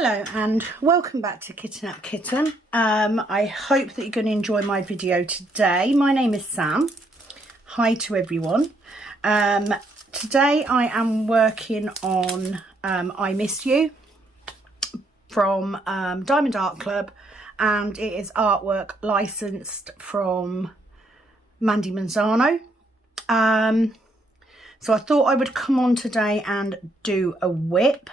Hello and welcome back to Kitten Up Kitten. I hope that you're going to enjoy my video today. My name is Sam. Hi to everyone. Today I am working on I Miss You from Diamond Art Club, and it is artwork licensed from Mandie Manzano. So I thought I would come on today and do a whip.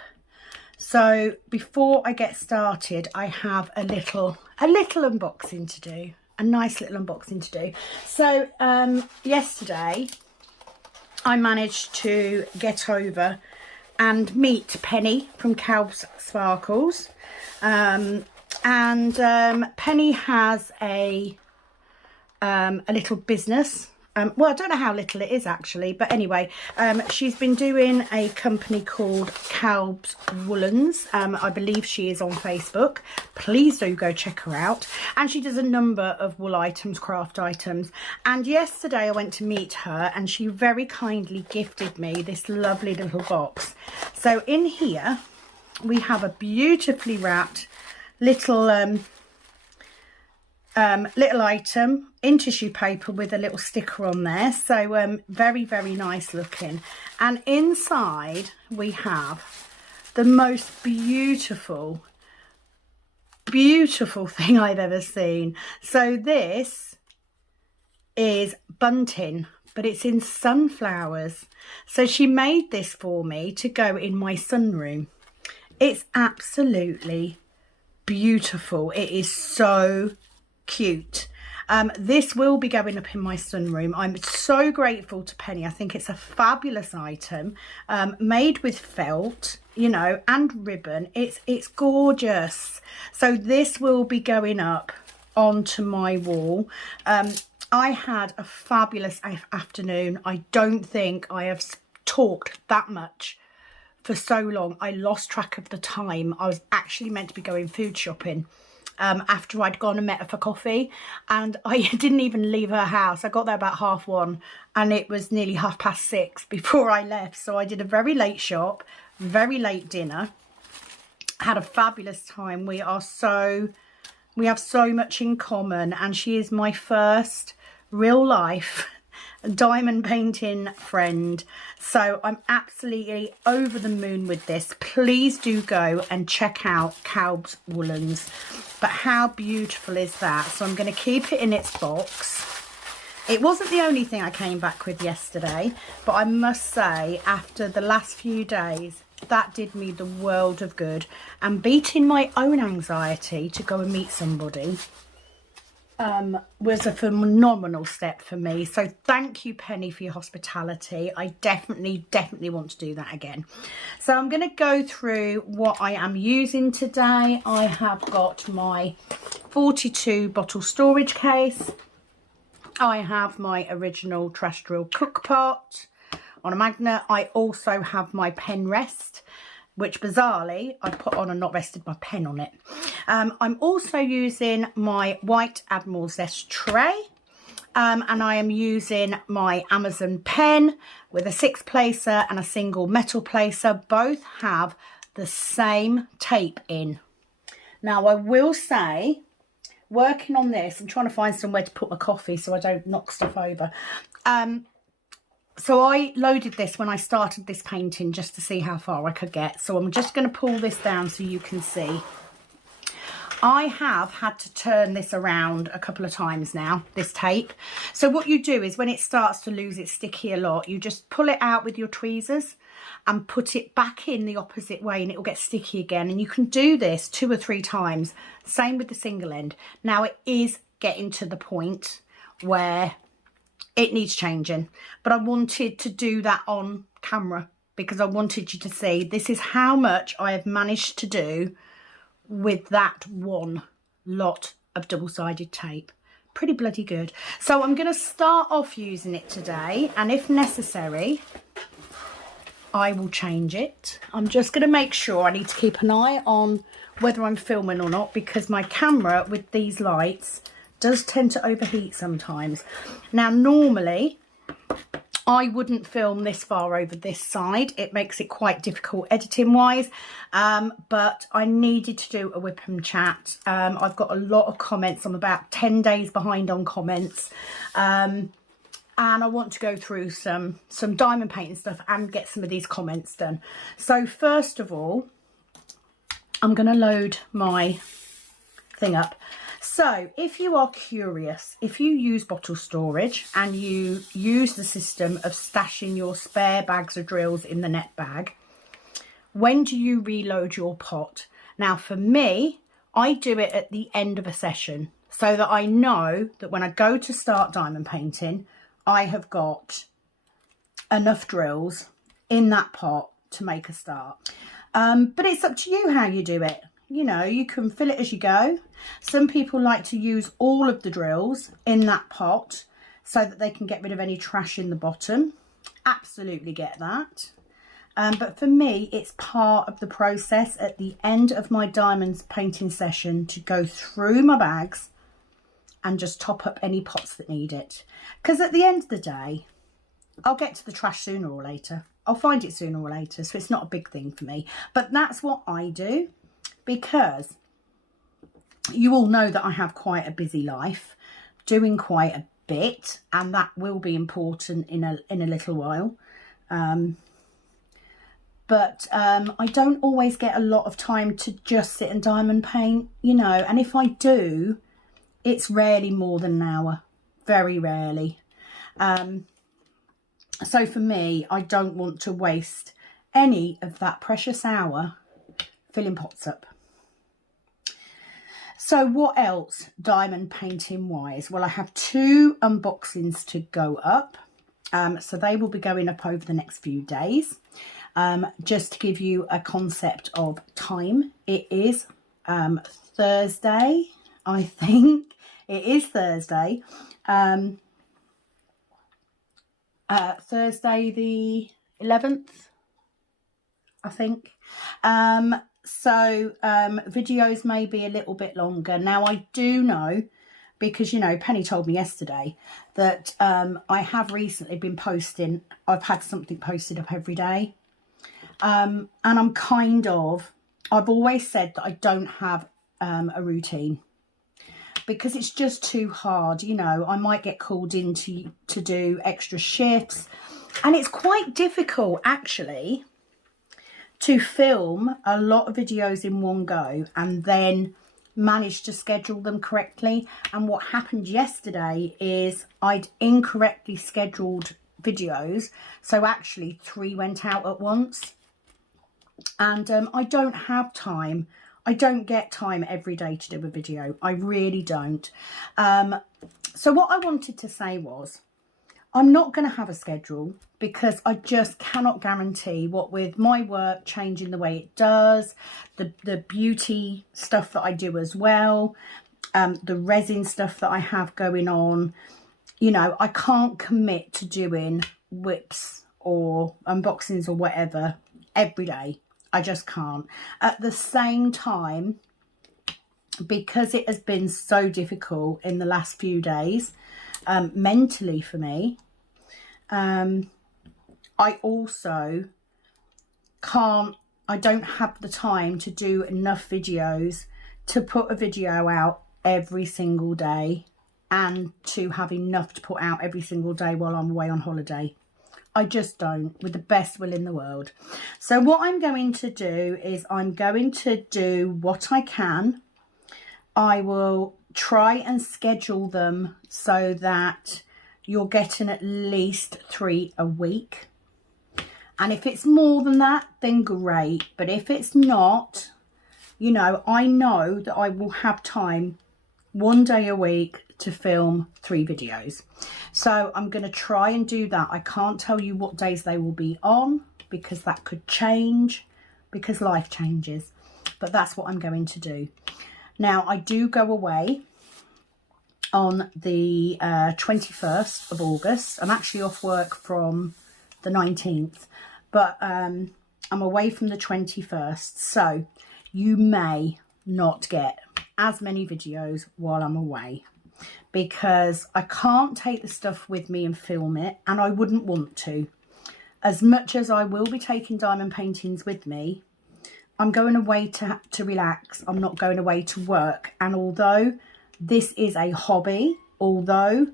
So before I get started, I have a little unboxing to do, a nice little unboxing to do. So yesterday I managed to get over and meet Penny from Calb's Sparkles, and Penny has a little business. Well, I don't know how little it is actually, but anyway, she's been doing a company called Calb's Woolens. I believe she is on Facebook. Please do go check her out. And she does a number of wool items, craft items. And yesterday I went to meet her and she very kindly gifted me this lovely little box. So in here we have a beautifully wrapped little item in tissue paper with a little sticker on there. So very nice looking. And inside we have the most beautiful thing I've ever seen. So this is bunting, but it's in sunflowers. So she made this for me to go in my sunroom. It's absolutely beautiful. It is so cute. This will be going up in my sunroom. I'm so grateful to Penny. I think it's a fabulous item, made with felt, you know, and ribbon. It's gorgeous. So this will be going up onto my wall. I had a fabulous afternoon. I don't think I have talked that much for so long. I lost track of the time. I was actually meant to be going food shopping after I'd gone and met her for coffee, and I didn't even leave her house. I got there about 1:30 and it was nearly 6:30 before I left. So I did a very late shop, very late dinner, had a fabulous time. We have so much in common, and she is my first real life diamond painting friend. So I'm absolutely over the moon with this. Please do go and check out Calb's Woolens. But how beautiful is that? So I'm going to keep it in its box. It wasn't the only thing I came back with yesterday, but I must say after the last few days that did me the world of good, and beating my own anxiety to go and meet somebody was a phenomenal step for me. So thank you, Penny, for your hospitality. I definitely want to do that again. So I'm going to go through what I am using today. I have got my 42 bottle storage case. I have my original trash drill cook pot on a magnet. I also have my pen rest, which bizarrely I put on and not rested my pen on it. I'm also using my white Admiral Zest tray, and I am using my Amazon pen with a 6-placer and a single metal placer. Both have the same tape in. Now I will say, working on this, I'm trying to find somewhere to put my coffee so I don't knock stuff over. So I loaded this when I started this painting just to see how far I could get. So I'm just going to pull this down so you can see. I have had to turn this around a couple of times now, this tape. So what you do is when it starts to lose its sticky a lot, you just pull it out with your tweezers and put it back in the opposite way, and it will get sticky again. And you can do this 2 or 3 times. Same with the single end. Now it is getting to the point where it needs changing, but I wanted to do that on camera because I wanted you to see this is how much I have managed to do with that one lot of double-sided tape. Pretty bloody good. So I'm going to start off using it today, and if necessary I will change it. I'm just going to make sure, I need to keep an eye on whether I'm filming or not, because my camera with these lights does tend to overheat sometimes. Now normally I wouldn't film this far over this side. It makes it quite difficult editing wise, but I needed to do a whip and chat. I've got a lot of comments. I'm about 10 days behind on comments, and I want to go through some diamond painting stuff and get some of these comments done. So first of all, I'm going to load my thing up. So if you are curious, if you use bottle storage and you use the system of stashing your spare bags of drills in the net bag, when do you reload your pot? Now for me, I do it at the end of a session so that I know that when I go to start diamond painting, I have got enough drills in that pot to make a start. But it's up to you how you do it. You know, you can fill it as you go. Some people like to use all of the drills in that pot so that they can get rid of any trash in the bottom. Absolutely get that. But for me, it's part of the process at the end of my diamonds painting session to go through my bags and just top up any pots that need it. Because at the end of the day, I'll get to the trash sooner or later. I'll find it sooner or later, so it's not a big thing for me. But that's what I do, because you all know that I have quite a busy life, doing quite a bit, and that will be important in a little while. But I don't always get a lot of time to just sit and diamond paint, you know, and if I do, it's rarely more than an hour, very rarely. So for me, I don't want to waste any of that precious hour filling pots up. So what else diamond painting wise? Well, I have 2 unboxings to go up. So they will be going up over the next few days. Just to give you a concept of time, it is Thursday, I think. It is Thursday. Thursday the 11th, I think. So videos may be a little bit longer. Now I do know, because you know Penny told me yesterday that I have recently been posting. I've had something posted up every day, and I'm I've always said that I don't have a routine because it's just too hard. You know, I might get called in to do extra shifts, and it's quite difficult actually to film a lot of videos in one go and then manage to schedule them correctly. And what happened yesterday is I'd incorrectly scheduled videos, so actually 3 went out at once, and I don't have time. I don't get time every day to do a video. I really don't. So what I wanted to say was, I'm not going to have a schedule because I just cannot guarantee what with my work changing the way it does, the beauty stuff that I do as well, the resin stuff that I have going on. You know, I can't commit to doing whips or unboxings or whatever every day. I just can't. At the same time, because it has been so difficult in the last few days, mentally for me, I also I don't have the time to do enough videos to put a video out every single day and to have enough to put out every single day while I'm away on holiday. I just don't, with the best will in the world. So what I'm going to do is I'm going to do what I can. I will try and schedule them so that you're getting at least 3 a week. And if it's more than that, then great. But if it's not, you know, I know that I will have time 1 day a week to film 3 videos. So I'm going to try and do that. I can't tell you what days they will be on because that could change because life changes. But that's what I'm going to do. Now, I do go away on the 21st of August. I'm actually off work from the 19th, but I'm away from the 21st. So you may not get as many videos while I'm away. because I can't take the stuff with me and film it, and I wouldn't want to. As much as I will be taking diamond paintings with me, I'm going away to relax. I'm not going away to work. And although this is a hobby, although,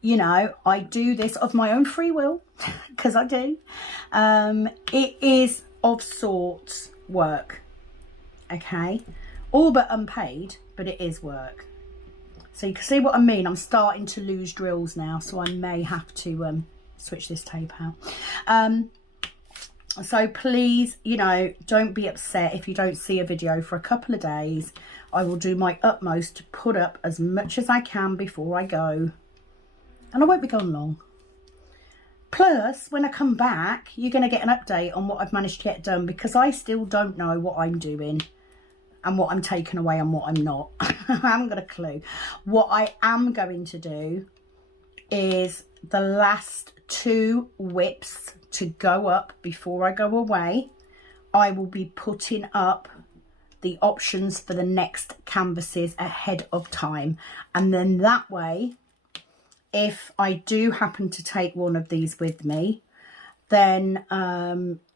you know, I do this of my own free will, because I do, it is of sorts work, okay? All but unpaid, but it is work. So you can see what I mean. I'm starting to lose drills now, so I may have to switch this tape out. So please, you know, don't be upset if you don't see a video for a couple of days. I will do my utmost to put up as much as I can before I go. And I won't be gone long. Plus, when I come back, you're going to get an update on what I've managed to get done, because I still don't know what I'm doing and what I'm taking away and what I'm not. I haven't got a clue. What I am going to do is the last 2 whips to go up before I go away. I will be putting up the options for the next canvases ahead of time, and then that way, if I do happen to take one of these with me, then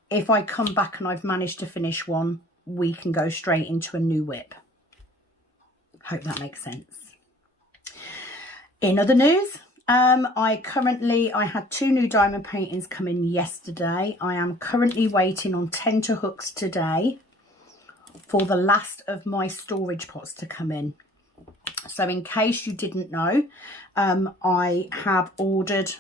if I come back and I've managed to finish one, we can go straight into a new whip. Hope that makes sense. In other news, I had 2 new diamond paintings come in yesterday. I am currently waiting on tenterhooks today for the last of my storage pots to come in. So in case you didn't know, I have ordered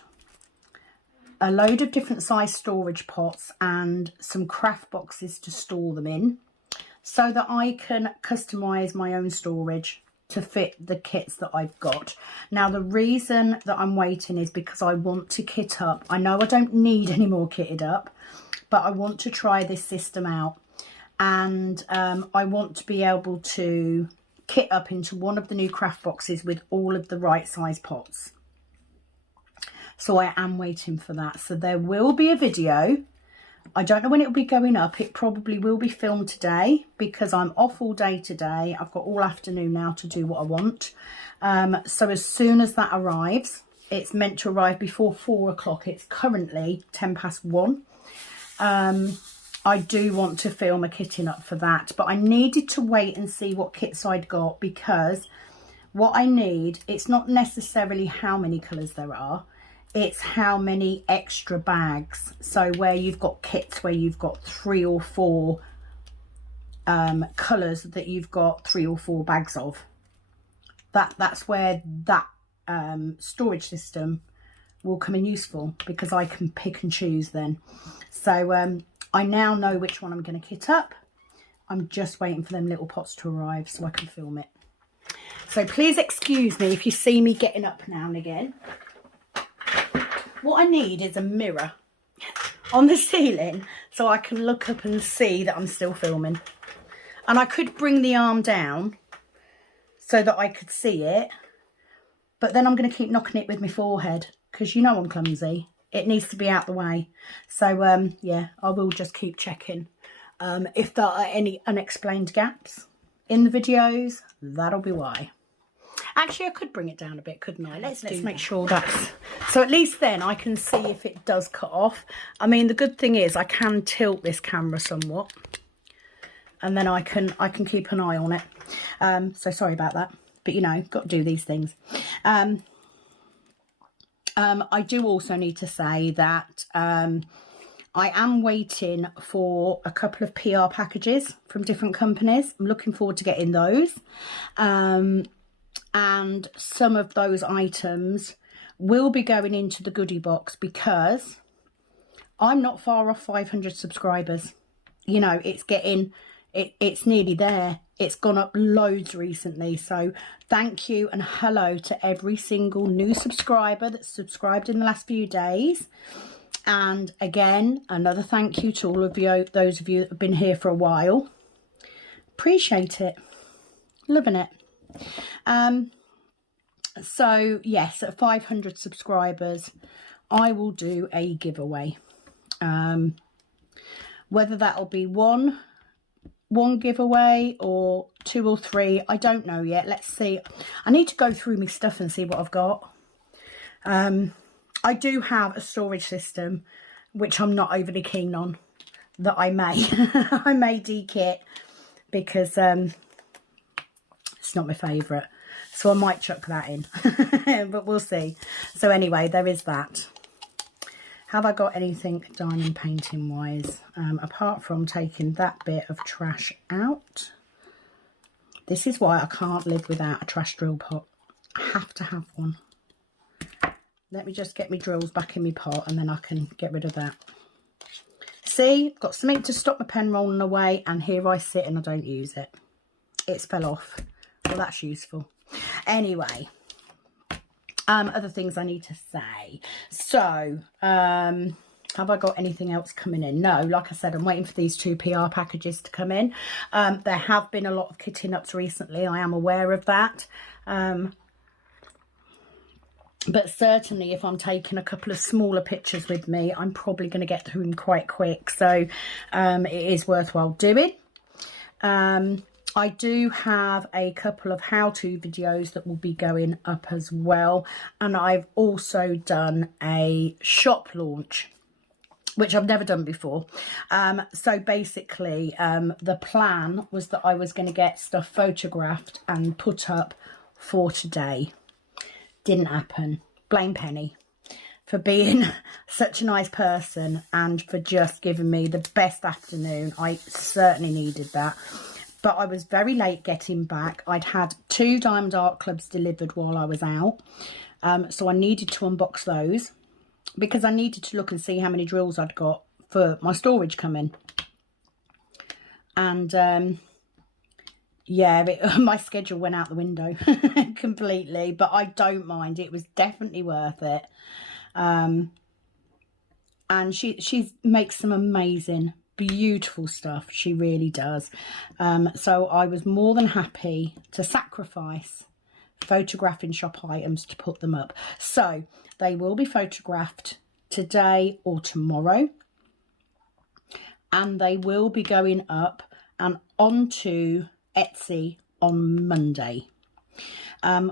a load of different size storage pots and some craft boxes to store them in, so that I can customise my own storage to fit the kits that I've got. Now, the reason that I'm waiting is because I want to kit up. I know I don't need any more kitted up, but I want to try this system out. And I want to be able to kit up into one of the new craft boxes with all of the right size pots. So I am waiting for that. So there will be a video. I don't know when it will be going up. It probably will be filmed today because I'm off all day today. I've got all afternoon now to do what I want. So as soon as that arrives, it's meant to arrive before 4 o'clock. It's currently 1:10. I do want to film a kitting up for that, but I needed to wait and see what kits I'd got, because what I need, it's not necessarily how many colours there are. It's how many extra bags. So where you've got kits where you've got 3 or 4 colours that you've got 3 or 4 bags of. That's where that storage system will come in useful, because I can pick and choose then. So I now know which one I'm going to kit up. I'm just waiting for them little pots to arrive so I can film it. So please excuse me if you see me getting up now and again. What I need is a mirror on the ceiling so I can look up and see that I'm still filming. And I could bring the arm down so that I could see it, but then I'm going to keep knocking it with my forehead because you know I'm clumsy. It needs to be out the way. So yeah, I will just keep checking. If there are any unexplained gaps in the videos, that'll be why. Actually, I could bring it down a bit, couldn't I? Let's make sure that's... So at least then I can see if it does cut off. I mean, the good thing is I can tilt this camera somewhat, and then I can keep an eye on it. So sorry about that. But, you know, got to do these things. I do also need to say that I am waiting for a couple of PR packages from different companies. I'm looking forward to getting those. And some of those items will be going into the goodie box because I'm not far off 500 subscribers. You know, it's getting, it's nearly there. It's gone up loads recently. So thank you and hello to every single new subscriber that's subscribed in the last few days. And again, another thank you to all of you, those of you that have been here for a while. Appreciate it. Loving it. So yes, at 500 subscribers, I will do a giveaway. Whether that'll be one giveaway or 2 or 3. I don't know yet. Let's see. I need to go through my stuff and see what I've got. I do have a storage system, which I'm not overly keen on, that I may. I may de-kit because it's not my favourite. So I might chuck that in, but we'll see. So anyway, there is that. Have I got anything diamond painting wise, apart from taking that bit of trash out? This is why I can't live without a trash drill pot. I have to have one. Let me just get my drills back in my pot and then I can get rid of that. See, got something to stop my pen rolling away, and here I sit and I don't use it. It's fell off. Well, that's useful. Anyway, other things I need to say. So, have I got anything else coming in? No, like I said, I'm waiting for these 2 PR packages to come in. There have been a lot of kitting ups recently. I am aware of that. But certainly if I'm taking a couple of smaller pictures with me, I'm probably going to get through them quite quick. So it is worthwhile doing. I do have a couple of how-to videos that will be going up as well. And I've also done a shop launch, which I've never done before. So basically, the plan was that I was going to get stuff photographed and put up for today. Didn't happen. Blame Penny for being such a nice person and for just giving me the best afternoon. I certainly needed that. But I was very late getting back. I'd had 2 Diamond Art Clubs delivered while I was out. So I needed to unbox those because I needed to look and see how many drills I'd got for my storage coming. And yeah, my schedule went out the window completely, but I don't mind. It was definitely worth it. And she makes some amazing, beautiful stuff. She really does. So I was more than happy to sacrifice photographing shop items to put them up. So they will be photographed today or tomorrow, and they will be going up and onto Etsy on Monday.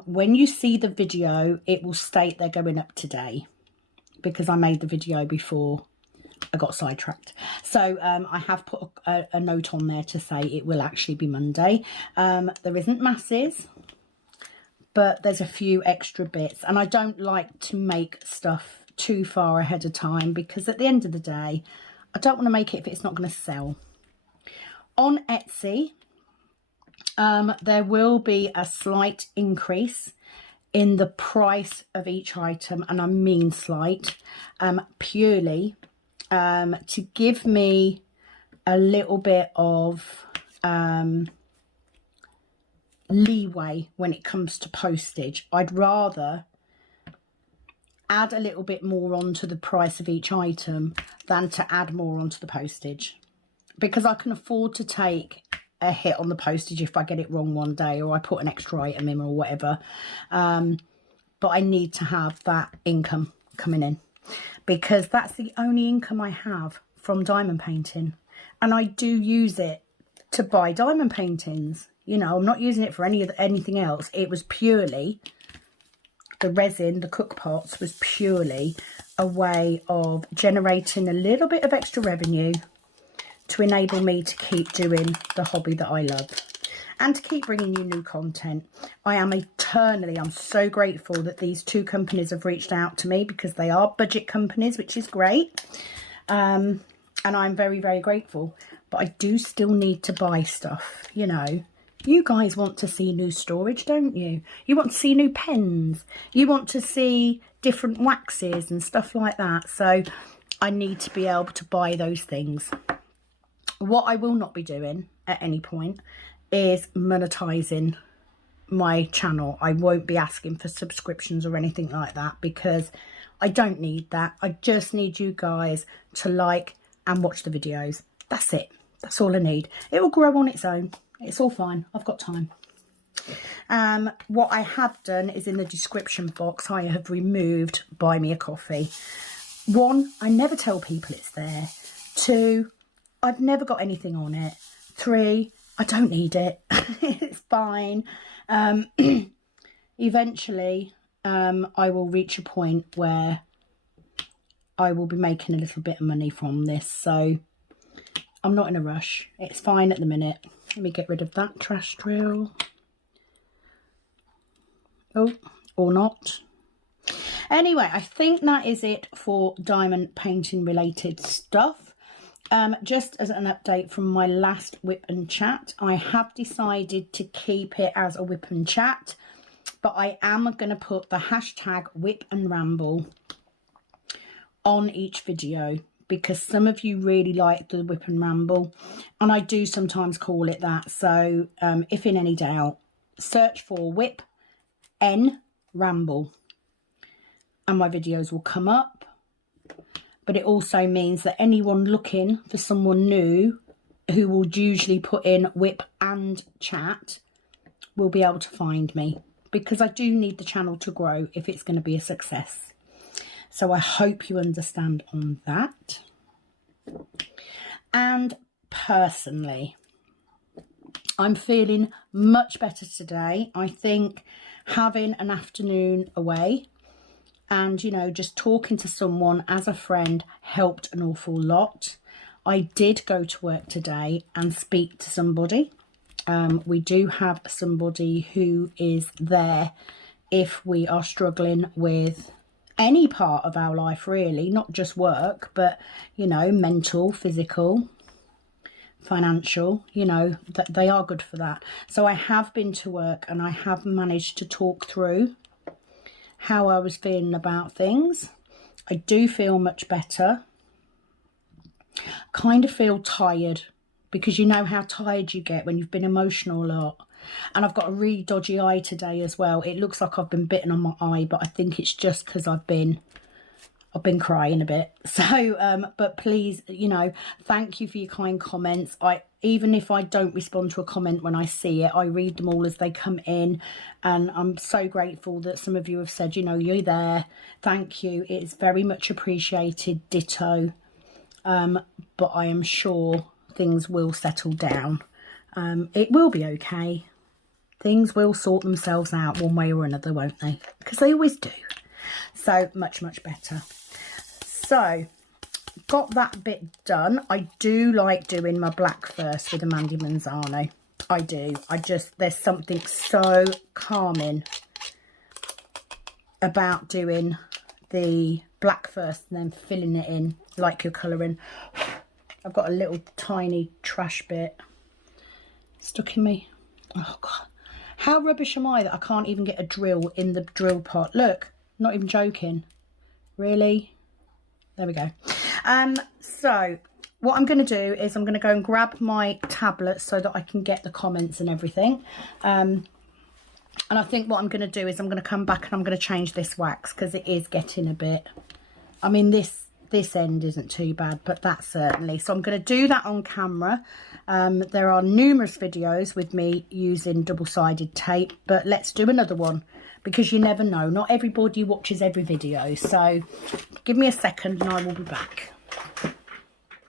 When you see the video, it will state they're going up today because I made the video before I got sidetracked. So I have put a note on there to say it will actually be Monday. There isn't masses, but there's a few extra bits, and I don't like to make stuff too far ahead of time because at the end of the day, I don't want to make it if it's not going to sell. On Etsy, there will be a slight increase in the price of each item, and I mean slight, purely to give me a little bit of leeway when it comes to postage. I'd rather add a little bit more onto the price of each item than to add more onto the postage, because I can afford to take a hit on the postage if I get it wrong one day or I put an extra item in or whatever. But I need to have that income coming in because that's the only income I have from diamond painting, and I do use it to buy diamond paintings. You know, I'm not using it for anything else. It was purely the resin, the cook pots was purely a way of generating a little bit of extra revenue to enable me to keep doing the hobby that I love and to keep bringing you new content. I'm so grateful that these 2 companies have reached out to me because they are budget companies, which is great. And I'm very, very grateful. But I do still need to buy stuff, you know. You guys want to see new storage, don't you? You want to see new pens. You want to see different waxes and stuff like that. So I need to be able to buy those things. What I will not be doing at any point is monetizing my channel. I won't be asking for subscriptions or anything like that because I don't need that. I just need you guys to like and watch the videos. That's it. That's all I need. It will grow on its own. It's all fine. I've got time. What I have done is in the description box, I have removed Buy Me a Coffee. 1, I never tell people it's there. 2, I've never got anything on it. 3, I don't need it. fine. Eventually, I will reach a point where I will be making a little bit of money from this. So I'm not in a rush. It's fine at the minute. Let me get rid of that trash drill. Oh, or not. Anyway, I think that is it for diamond painting related stuff. Just as an update from my last whip and chat, I have decided to keep it as a whip and chat, but I am going to put the hashtag whip and ramble on each video, because some of you really like the whip and ramble, and I do sometimes call it that. So if in any doubt, search for whip n ramble and my videos will come up. But it also means that anyone looking for someone new who will usually put in whip and chat will be able to find me, because I do need the channel to grow if it's going to be a success. So I hope you understand on that. And personally, I'm feeling much better today. I think having an afternoon away and, you know, just talking to someone as a friend helped an awful lot. I did go to work today and speak to somebody. We do have somebody who is there if we are struggling with any part of our life, really, not just work, but, you know, mental, physical, financial, you know, that they are good for that. So I have been to work and I have managed to talk through how I was feeling about things. I do feel much better. Kind of feel tired, because you know how tired you get when you've been emotional a lot. And I've got a really dodgy eye today as well. It looks like I've been bitten on my eye, but I think it's just because I've been crying a bit. So but please, you know, thank you for your kind comments. Even if I don't respond to a comment when I see it, I read them all as they come in, and I'm so grateful that some of you have said, you know, you're there. Thank you. It's very much appreciated. Ditto. But I am sure things will settle down. It will be okay. Things will sort themselves out one way or another, won't they? Because they always do. So much better. So got that bit done. I do like doing my black first with a Mandie Manzano. I do. There's something so calming about doing the black first and then filling it in like you're colouring. I've got a little tiny trash bit stuck in me. Oh God, how rubbish am I that I can't even get a drill in the drill pot? Look, not even joking. Really? There we go. So what I'm going to do is I'm going to go and grab my tablet so that I can get the comments and everything. And I think what I'm going to do is I'm going to come back and I'm going to change this wax, because it is getting a bit, I mean, this end isn't too bad, but that certainly. So I'm going to do that on camera. There are numerous videos with me using double-sided tape, but let's do another one, because you never know. Not everybody watches every video. So give me a second and I will be back.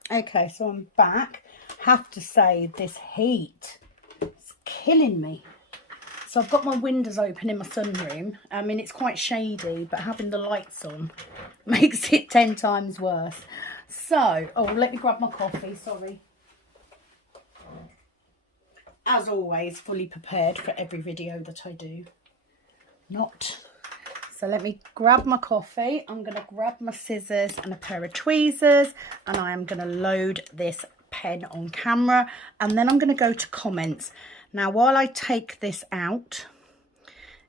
Okay, so I'm back. Have to say, this heat is killing me. So I've got my windows open in my sunroom. I mean, it's quite shady, but having the lights on makes it 10 times worse. So, oh, let me grab my coffee, sorry. As always, fully prepared for every video that I do. Not. So let me grab my coffee. I'm going to grab my scissors and a pair of tweezers, and I am going to load this pen on camera, and then I'm going to go to comments. Now, while I take this out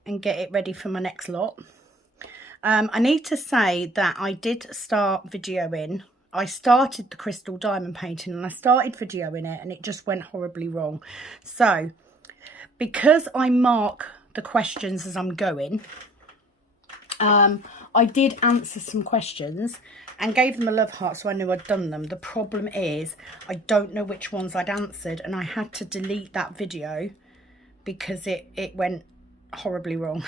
and get it ready for my next lot, I need to say that I did start videoing. I started the crystal diamond painting and I started videoing it, and it just went horribly wrong. So, because I mark the questions as I'm going, I did answer some questions and gave them a love heart, so I knew I'd done them. The problem is I don't know which ones I'd answered, and I had to delete that video because it went horribly wrong.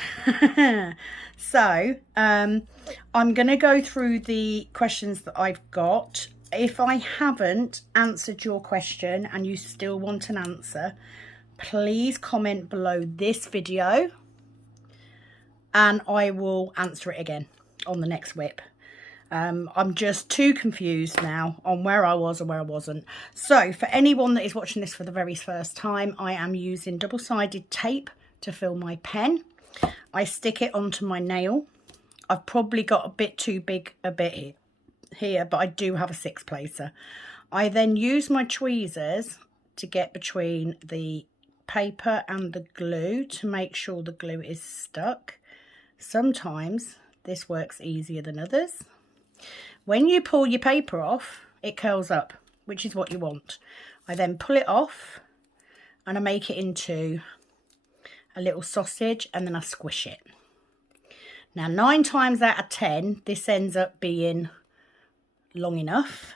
So I'm going to go through the questions that I've got. If I haven't answered your question and you still want an answer, please comment below this video and I will answer it again on the next whip. I'm just too confused now on where I was and where I wasn't. So for anyone that is watching this for the very first time, I am using double-sided tape to fill my pen. I stick it onto my nail. I've probably got a bit too big a bit here, but I do have a 6-placer. I then use my tweezers to get between the paper and the glue to make sure the glue is stuck. Sometimes this works easier than others. When you pull your paper off, it curls up, which is what you want. I then pull it off and I make it into a little sausage and then I squish it. Now 9 times out of 10 this ends up being long enough.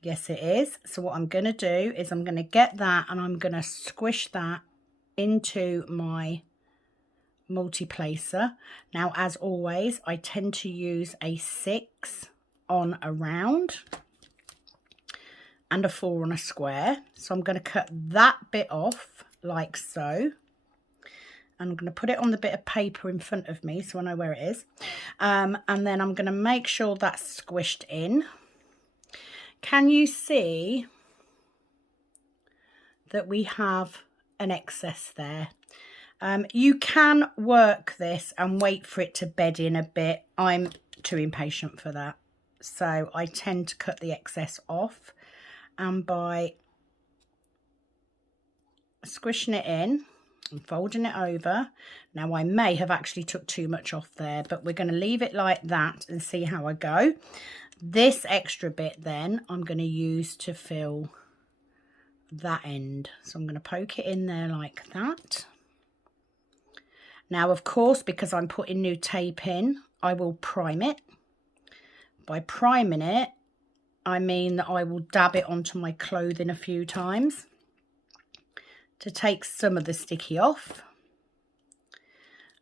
Yes it is. So what I'm going to do is I'm going to get that and I'm going to squish that into my multi-placer. Now as always I tend to use a 6 on a round and a 4 on a square. So I'm going to cut that bit off like so. And I'm going to put it on the bit of paper in front of me so I know where it is. And then I'm going to make sure that's squished in. Can you see that we have an excess there? You can work this and wait for it to bed in a bit. I'm too impatient for that. So I tend to cut the excess off. And by squishing it in and folding it over. Now I may have actually took too much off there, but we're going to leave it like that and see how I go. This extra bit then I'm going to use to fill that end. So I'm going to poke it in there like that. Now, of course, because I'm putting new tape in, I will prime it. By priming it, I mean that I will dab it onto my clothing a few times to take some of the sticky off.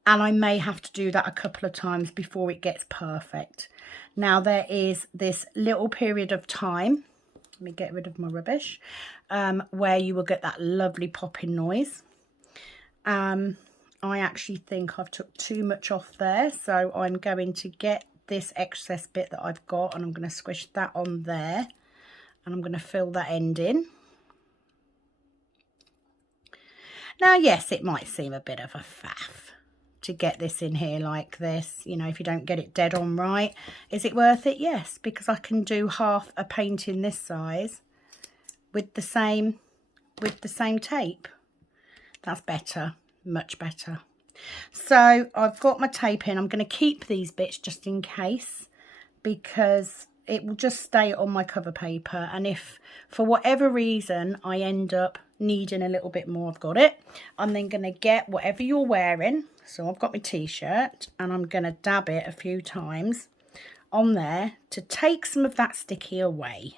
And I may have to do that a couple of times before it gets perfect. Now, there is this little period of time, let me get rid of my rubbish, where you will get that lovely popping noise. I actually think I've took too much off there, so I'm going to get this excess bit that I've got and I'm going to squish that on there and I'm going to fill that end in. Now, yes, it might seem a bit of a faff to get this in here like this, you know, if you don't get it dead on right. Is it worth it? Yes, because I can do half a painting this size with the same tape. That's better. Much better. So I've got my tape in. I'm going to keep these bits just in case because it will just stay on my cover paper, and if for whatever reason I end up needing a little bit more, I've got it. I'm then going to get whatever you're wearing. So I've got my t-shirt and I'm going to dab it a few times on there to take some of that sticky away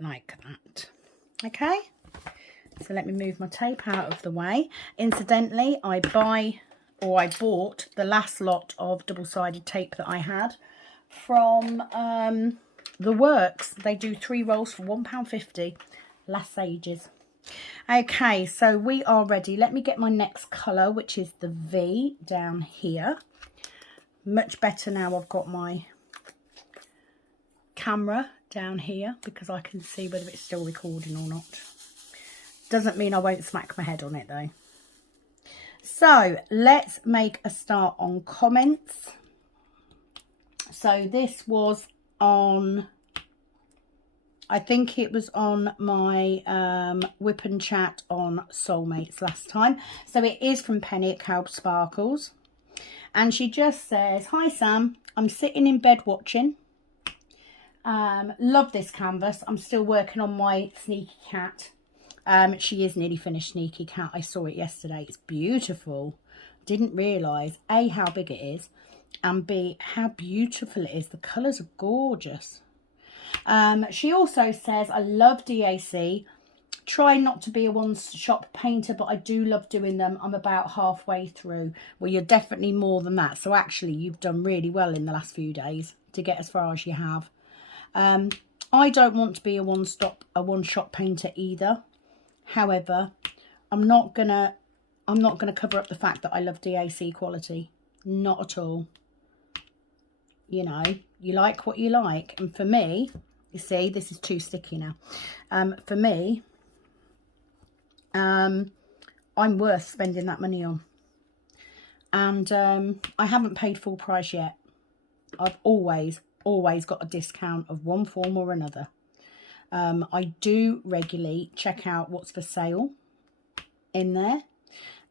like that. Okay. So let me move my tape out of the way. Incidentally, I bought the last lot of double-sided tape that I had from The Works. They do 3 rolls for £1.50. Lasts ages. Okay, so we are ready. Let me get my next colour, which is the V down here. Much better now I've got my camera down here because I can see whether it's still recording or not. Doesn't mean I won't smack my head on it though. So let's make a start on comments. So this was on, I think it was on my whip and chat on Soulmates last time. So it is from Penny at Calb Sparkles. And she just says, "Hi Sam, I'm sitting in bed watching. Love this canvas. I'm still working on my Sneaky Cat." She is nearly finished Sneaky Cat. I saw it yesterday. It's beautiful. Didn't realise A, how big it is, and B, how beautiful it is. The colours are gorgeous. She also says, "I love DAC. Try not to be a one-shop painter, but I do love doing them. I'm about halfway through." Well, you're definitely more than that. So actually, you've done really well in the last few days to get as far as you have. I don't want to be a one-shot painter either. However, I'm not gonna cover up the fact that I love DAC quality. Not at all. You know, you like what you like. And for me, you see, this is too sticky now. For me, I'm worth spending that money on. And I haven't paid full price yet. I've always got a discount of one form or another. I do regularly check out what's for sale in there.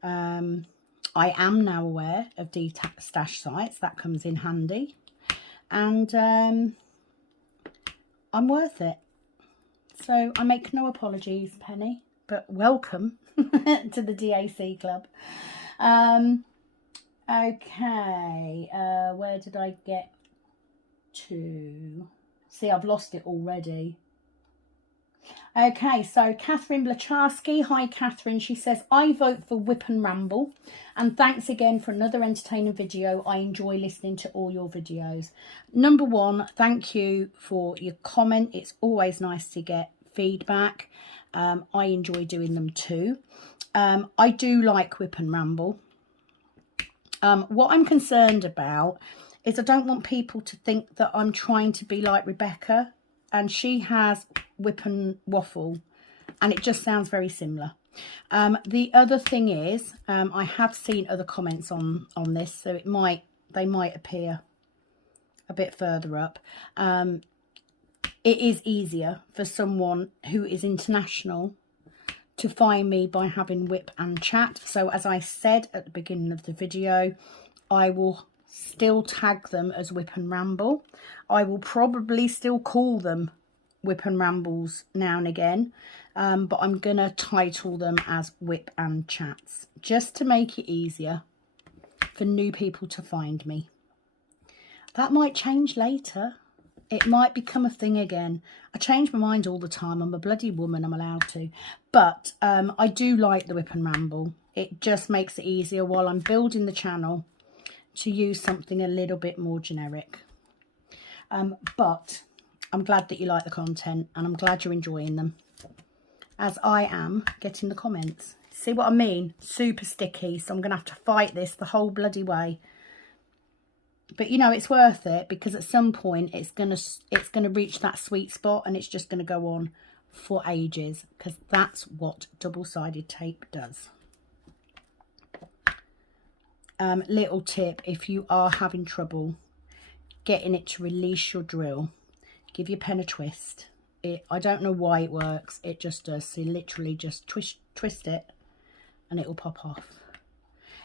I am now aware of stash sites. That comes in handy. And I'm worth it. So I make no apologies, Penny, but welcome to the DAC club. Okay, where did I get to? See, I've lost it already. Okay, so Catherine Blacharski. Hi, Catherine. She says, I vote for Whip and Ramble. And thanks again for another entertaining video. I enjoy listening to all your videos. Number one, thank you for your comment. It's always nice to get feedback. I enjoy doing them too. I do like Whip and Ramble. What I'm concerned about is I don't want people to think that I'm trying to be like Rebecca. And she has Whip and Waffle, and it just sounds very similar. The other thing is, I have seen other comments on this, so they might appear a bit further up. It is easier for someone who is international to find me by having Whip and Chat. So as I said at the beginning of the video, I will still tag them as Whip and Ramble. I will probably still call them Whip and Rambles now and again, but I'm gonna title them as Whip and Chats just to make it easier for new people to find me. That might change later. It might become a thing again. I change my mind all the time. I'm a bloody woman, I'm allowed to. But I do like the Whip and Ramble. It just makes it easier while I'm building the channel to use something a little bit more generic. But I'm glad that you like the content, and I'm glad you're enjoying them, as I am getting the comments. See what I mean? Super sticky, so I'm going to have to fight this the whole bloody way. But you know, it's worth it, because at some point it's gonna reach that sweet spot, and it's just going to go on for ages, because that's what double-sided tape does. Little tip, if you are having trouble getting it to release your drill, give your pen a twist. I don't know why it works, it just does. So you literally just twist it and it will pop off.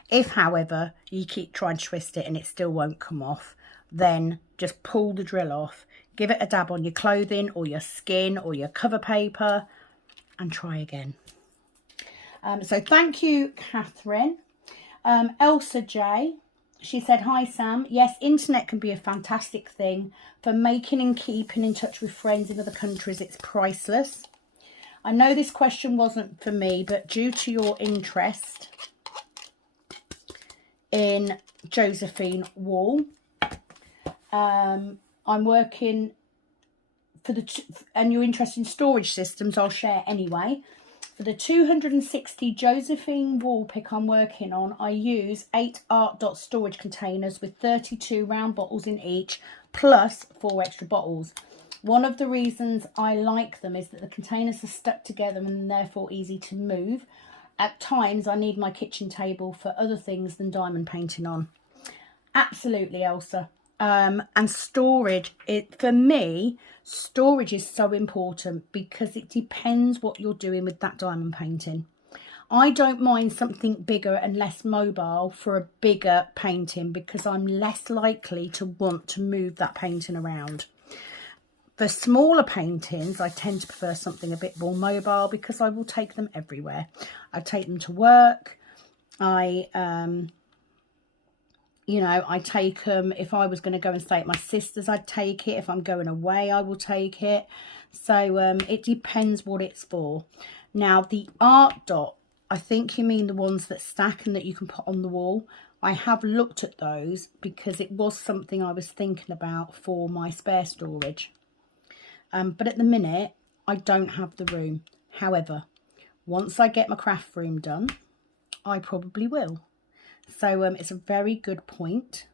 If, however, you keep trying to twist it and it still won't come off, then just pull the drill off, give it a dab on your clothing or your skin or your cover paper, and try again. So thank you, Catherine. Elsa J, she said, hi Sam, yes, internet can be a fantastic thing for making and keeping in touch with friends in other countries. It's priceless. I know this question wasn't for me, but due to your interest in Josephine Wall, I'm working for and you're interested in storage systems, I'll share anyway. For the 260 Josephine wall pick I'm working on, I use 8 Art Dot storage containers with 32 round bottles in each, plus 4 extra bottles. One of the reasons I like them is that the containers are stuck together and therefore easy to move. At times, I need my kitchen table for other things than diamond painting on. Absolutely, Elsa. And storage, for me, storage is so important because it depends what you're doing with that diamond painting. I don't mind something bigger and less mobile for a bigger painting because I'm less likely to want to move that painting around. For smaller paintings, I tend to prefer something a bit more mobile because I will take them everywhere. I take them to work. You know, I take them, if I was going to go and stay at my sister's, I'd take it. If I'm going away, I will take it. So it depends what it's for. Now, the Art Dot, I think you mean the ones that stack and that you can put on the wall. I have looked at those because it was something I was thinking about for my spare storage. But at the minute, I don't have the room. However, once I get my craft room done, I probably will. So it's a very good point.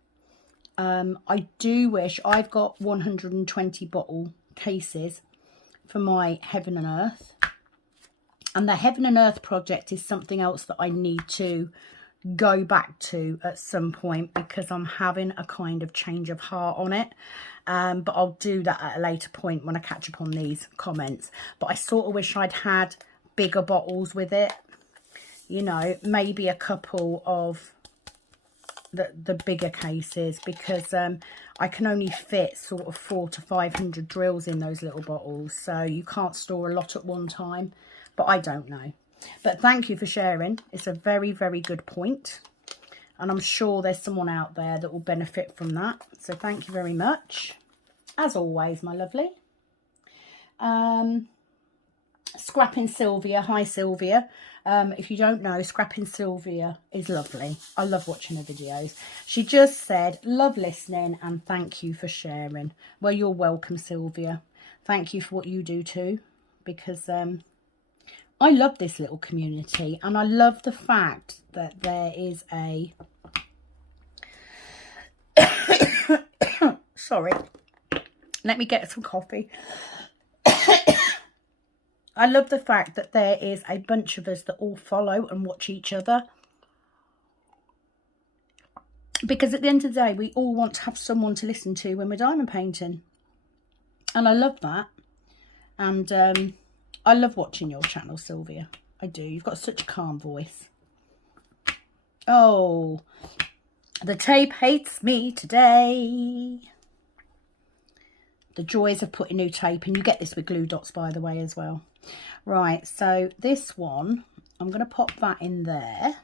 I do wish I've got 120 bottle cases for my Heaven and Earth. And the Heaven and Earth project is something else that I need to go back to at some point, because I'm having a kind of change of heart on it. But I'll do that at a later point when I catch up on these comments. But I sort of wish I'd had bigger bottles with it. You know, maybe a couple of the bigger cases, because I can only fit sort of 400 to 500 drills in those little bottles, so you can't store a lot at one time. But I don't know. But thank you for sharing. It's a very, very good point, and I'm sure there's someone out there that will benefit from that. So thank you very much, as always, my lovely. Scrapping Sylvia, hi Sylvia. If you don't know, Scrapping Sylvia is lovely. I love watching her videos. She just said, love listening and thank you for sharing. Well, you're welcome, Sylvia. Thank you for what you do too, because I love this little community, and I love the fact that there is a sorry, let me get some coffee. I love the fact that there is a bunch of us that all follow and watch each other. Because at the end of the day, we all want to have someone to listen to when we're diamond painting. And I love that. And I love watching your channel, Sylvia. I do. You've got such a calm voice. Oh, the tape hates me today. The joys of putting new tape. And you get this with glue dots, by the way, as well. Right, so this one, I'm going to pop that in there.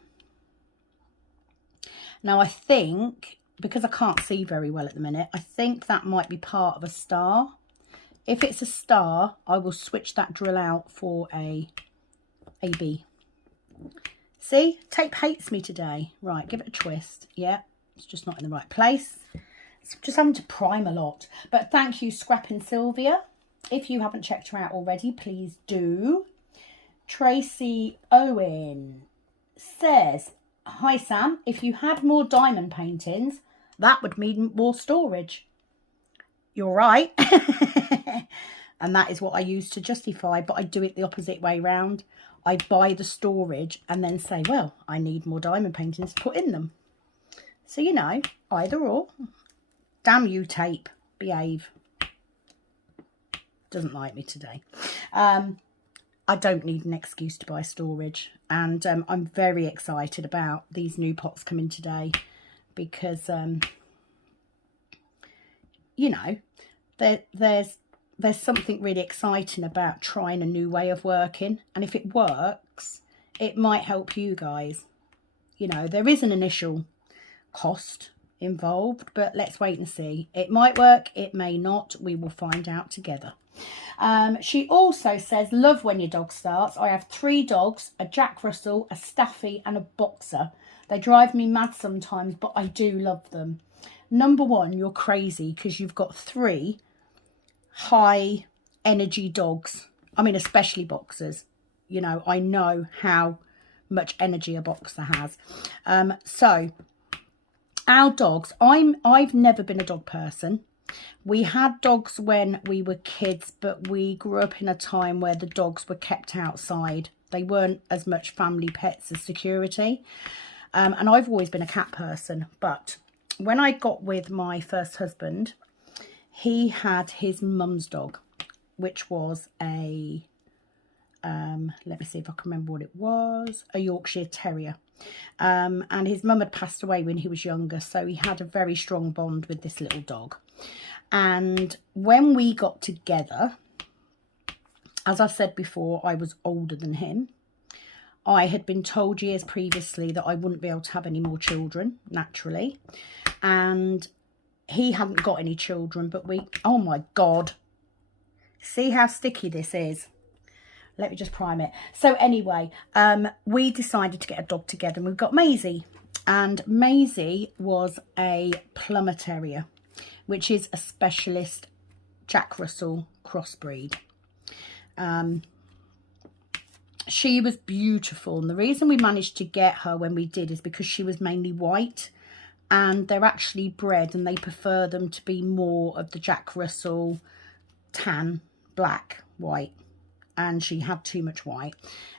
Now, I think, because I can't see very well at the minute, I think that might be part of a star. If it's a star, I will switch that drill out for a AB. See, tape hates me today. Right, give it a twist. Yeah, it's just not in the right place. It's just having to prime a lot. But thank you, Scrapping Sylvia. If you haven't checked her out already, please do. Tracy Owen says, hi Sam, if you had more diamond paintings, that would mean more storage. You're right. And that is what I use to justify, but I do it the opposite way round. I buy the storage and then say, well, I need more diamond paintings to put in them. So, you know, either or. Damn you, tape. Behave. Doesn't like me today. I don't need an excuse to buy storage, and I'm very excited about these new pots coming today, because you know, there's something really exciting about trying a new way of working, and if it works, it might help you guys. You know, there is an initial cost involved, but let's wait and see. It might work, it may not. We will find out together. She also says, love when your dog starts. I have 3 dogs, a Jack Russell, a Staffy and a Boxer. They drive me mad sometimes, but I do love them. Number one, you're crazy because you've got 3 high energy dogs. I mean, especially Boxers. You know, I know how much energy a Boxer has. So our dogs, I've never been a dog person. We had dogs when we were kids, but we grew up in a time where the dogs were kept outside. They weren't as much family pets as security. And I've always been a cat person. But when I got with my first husband, he had his mum's dog, which was a, let me see if I can remember what it was, a Yorkshire Terrier. And his mum had passed away when he was younger, so he had a very strong bond with this little dog. And when we got together, as I've said before, I was older than him. I had been told years previously that I wouldn't be able to have any more children, naturally. And he hadn't got any children, but we, oh my God, see how sticky this is. Let me just prime it. So anyway, we decided to get a dog together, and we got Maisie. And Maisie was a Plummer Terrier, which is a specialist Jack Russell crossbreed. She was beautiful, and the reason we managed to get her when we did is because she was mainly white, and they're actually bred and they prefer them to be more of the Jack Russell tan, black, white, and she had too much white.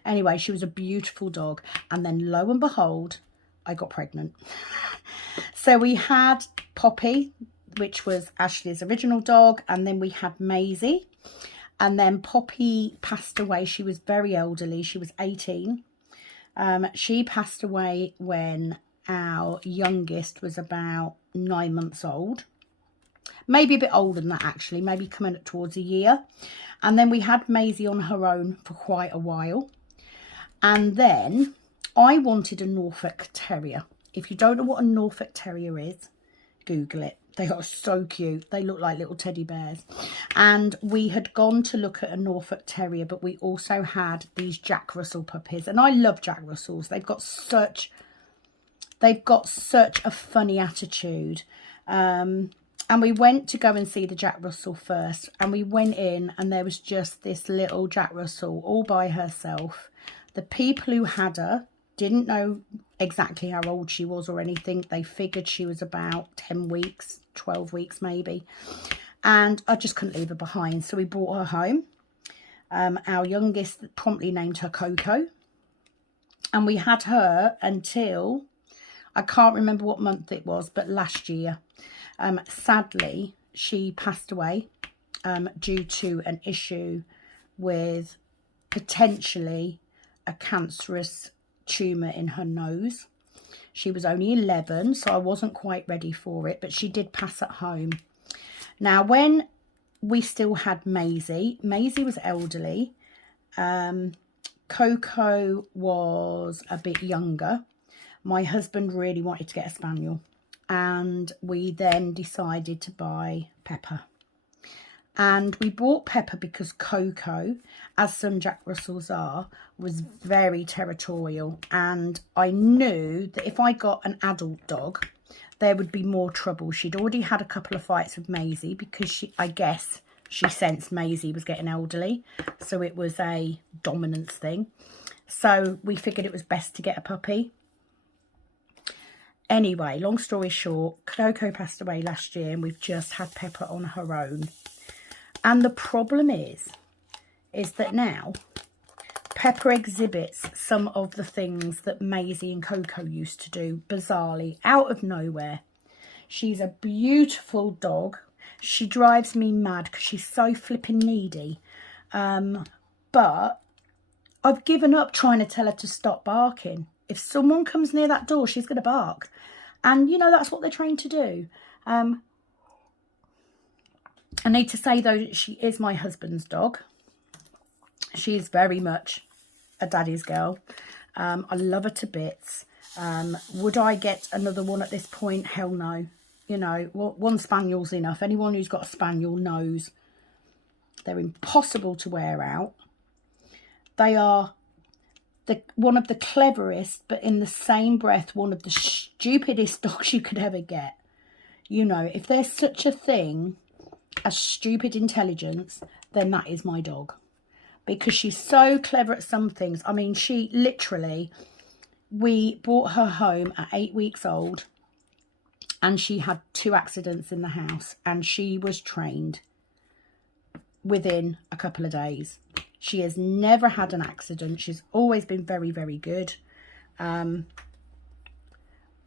Anyway, she was a beautiful dog, and then lo and behold, I got pregnant. So we had Poppy, which was Ashley's original dog, and then we had Maisie. And then Poppy passed away. She was very elderly. She was 18. She passed away when our youngest was about 9 months old. Maybe a bit older than that, actually. Maybe coming up towards a year. And then we had Maisie on her own for quite a while. And then I wanted a Norfolk Terrier. If you don't know what a Norfolk Terrier is, Google it. They are so cute. They look like little teddy bears. And we had gone to look at a Norfolk Terrier, but we also had these Jack Russell puppies. And I love Jack Russells. They've got such a funny attitude. And we went to go and see the Jack Russell first. And we went in and there was just this little Jack Russell all by herself. The people who had her didn't know exactly how old she was or anything. They figured she was about 10 weeks, 12 weeks maybe. And I just couldn't leave her behind. So we brought her home. Our youngest promptly named her Coco. And we had her until, I can't remember what month it was, but last year. Sadly, she passed away due to an issue with potentially a cancerous tumour in her nose. She was only 11, so I wasn't quite ready for it, but she did pass at home. Now, when we still had Maisie was elderly. Coco was a bit younger. My husband really wanted to get a spaniel, and we then decided to buy Pepper. And we bought Pepper because Coco, as some Jack Russells are, was very territorial. And I knew that if I got an adult dog, there would be more trouble. She'd already had a couple of fights with Maisie because I guess she sensed Maisie was getting elderly. So it was a dominance thing. So we figured it was best to get a puppy. Anyway, long story short, Coco passed away last year and we've just had Pepper on her own. And the problem is that now Pepper exhibits some of the things that Maisie and Coco used to do, bizarrely, out of nowhere. She's a beautiful dog. She drives me mad because she's so flipping needy. But I've given up trying to tell her to stop barking. If someone comes near that door, she's going to bark. And, you know, that's what they're trained to do. I need to say, though, that she is my husband's dog. She is very much a daddy's girl. I love her to bits. Would I get another one at this point? Hell no. You know, one spaniel's enough. Anyone who's got a spaniel knows they're impossible to wear out. They are one of the cleverest, but in the same breath, one of the stupidest dogs you could ever get. You know, if there's such a thing as stupid intelligence, then that is my dog. Because she's so clever at some things. I mean, she literally, we brought her home at 8 weeks old and she had 2 accidents in the house and she was trained within a couple of days. She has never had an accident. She's always been very, very good.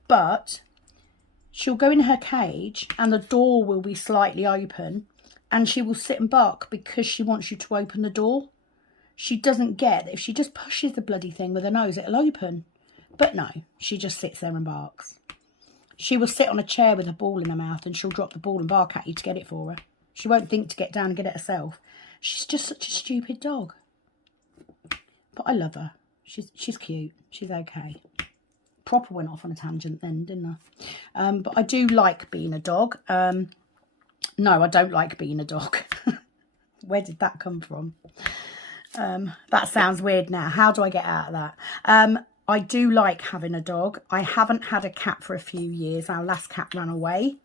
But she'll go in her cage and the door will be slightly open and she will sit and bark because she wants you to open the door. She doesn't get that if she just pushes the bloody thing with her nose, it'll open. But no, she just sits there and barks. She will sit on a chair with a ball in her mouth and she'll drop the ball and bark at you to get it for her. She won't think to get down and get it herself. She's just such a stupid dog. But I love her. She's cute. She's okay. Proper went off on a tangent then, didn't I? But I do like being a dog. No, I don't like being a dog. Where did that come from? That sounds weird now. How do I get out of that? I do like having a dog. I haven't had a cat for a few years. Our last cat ran away.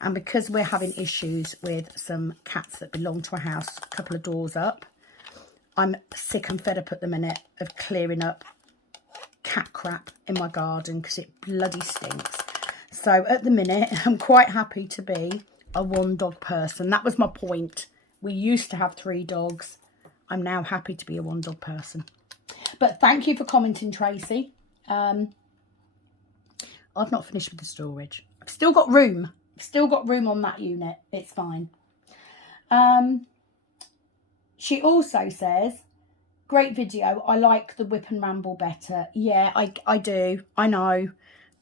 And because we're having issues with some cats that belong to a house a couple of doors up, I'm sick and fed up at the minute of clearing up cat crap in my garden because it bloody stinks. So at the minute, I'm quite happy to be a 1-dog person. That was my point. We used to have 3 dogs. I'm now happy to be a 1-dog person. But thank you for commenting, Tracy. I've not finished with the storage. I've still got room. I've still got room on that unit. It's fine. She also says, great video. I like the whip and ramble better. Yeah, I do. I know.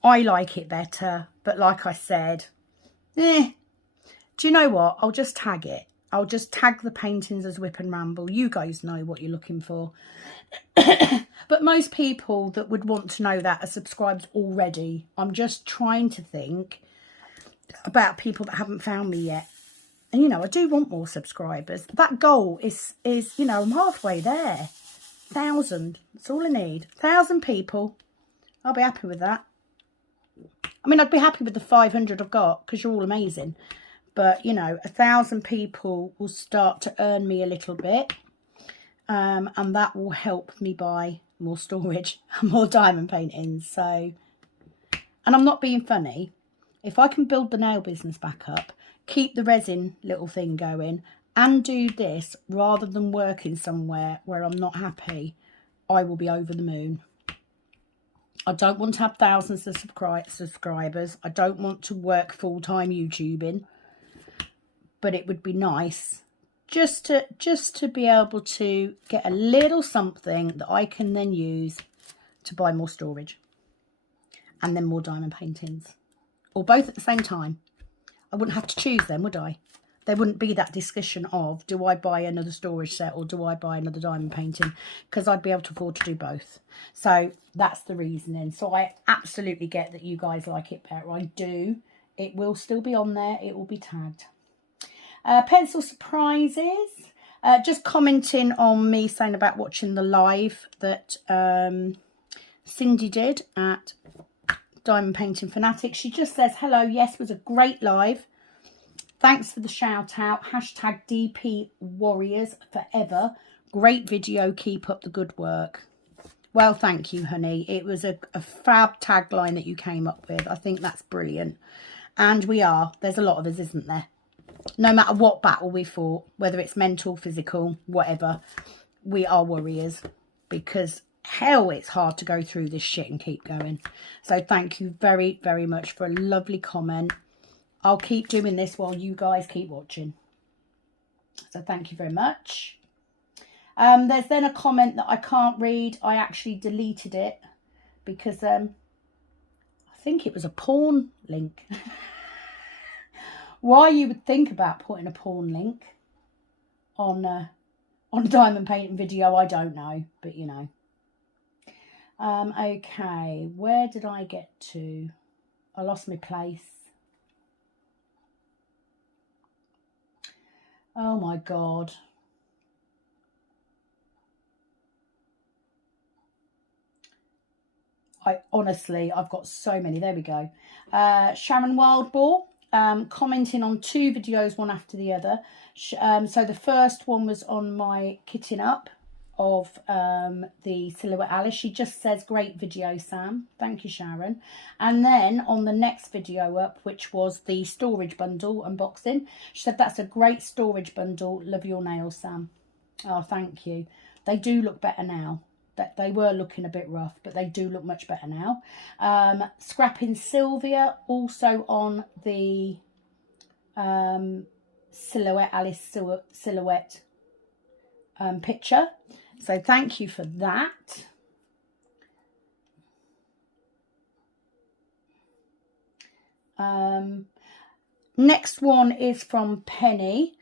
I like it better. But like I said, do you know what? I'll just tag it. I'll just tag the paintings as whip and ramble. You guys know what you're looking for. But most people that would want to know that are subscribed already. I'm just trying to think about people that haven't found me yet. And, you know, I do want more subscribers. That goal is you know, I'm halfway there. 1,000. That's all I need. 1,000 people. I'll be happy with that. I mean, I'd be happy with the 500 I've got because you're all amazing. But, you know, 1,000 people will start to earn me a little bit. And that will help me buy more storage and more diamond paintings. So, and I'm not being funny. If I can build the nail business back up, keep the resin little thing going, and do this rather than working somewhere where I'm not happy, I will be over the moon. I don't want to have thousands of subscribers. I don't want to work full-time YouTubing. But it would be nice just to be able to get a little something that I can then use to buy more storage and then more diamond paintings, or both at the same time. I wouldn't have to choose them, would I? There wouldn't be that discussion of, do I buy another storage set or do I buy another diamond painting? Because I'd be able to afford to do both. So that's the reasoning. So I absolutely get that you guys like it better. I do. It will still be on there. It will be tagged. Pencil surprises. Just commenting on me saying about watching the live that Cindy did at Diamond Painting Fanatics. She just says, hello, yes, was a great live. Thanks for the shout out. Hashtag DP Warriors forever. Great video. Keep up the good work. Well, thank you, honey. It was a fab tagline that you came up with. I think that's brilliant. And we are. There's a lot of us, isn't there? No matter what battle we fought, whether it's mental, physical, whatever, we are warriors. Because hell, it's hard to go through this shit and keep going. So thank you very, very much for a lovely comment. I'll keep doing this while you guys keep watching. So thank you very much. There's then a comment that I can't read. I actually deleted it because I think it was a porn link. Why you would think about putting a porn link on a diamond painting video, I don't know, but you know. Okay, where did I get to? I lost my place. Oh my God. I've got so many. There we go. Sharon Wildball. Commenting on 2 videos, one after the other. So the first one was on my kitting up of the Silhouette Alice. She just says, great video, Sam. Thank you, Sharon. And then on the next video up, which was the storage bundle unboxing, she said, that's a great storage bundle. Love your nails, Sam. Oh, thank you. They do look better now. That they were looking a bit rough, but they do look much better now. Scrapping Sylvia, also on the Silhouette Alice silhouette picture. So thank you for that. Next one is from Penny.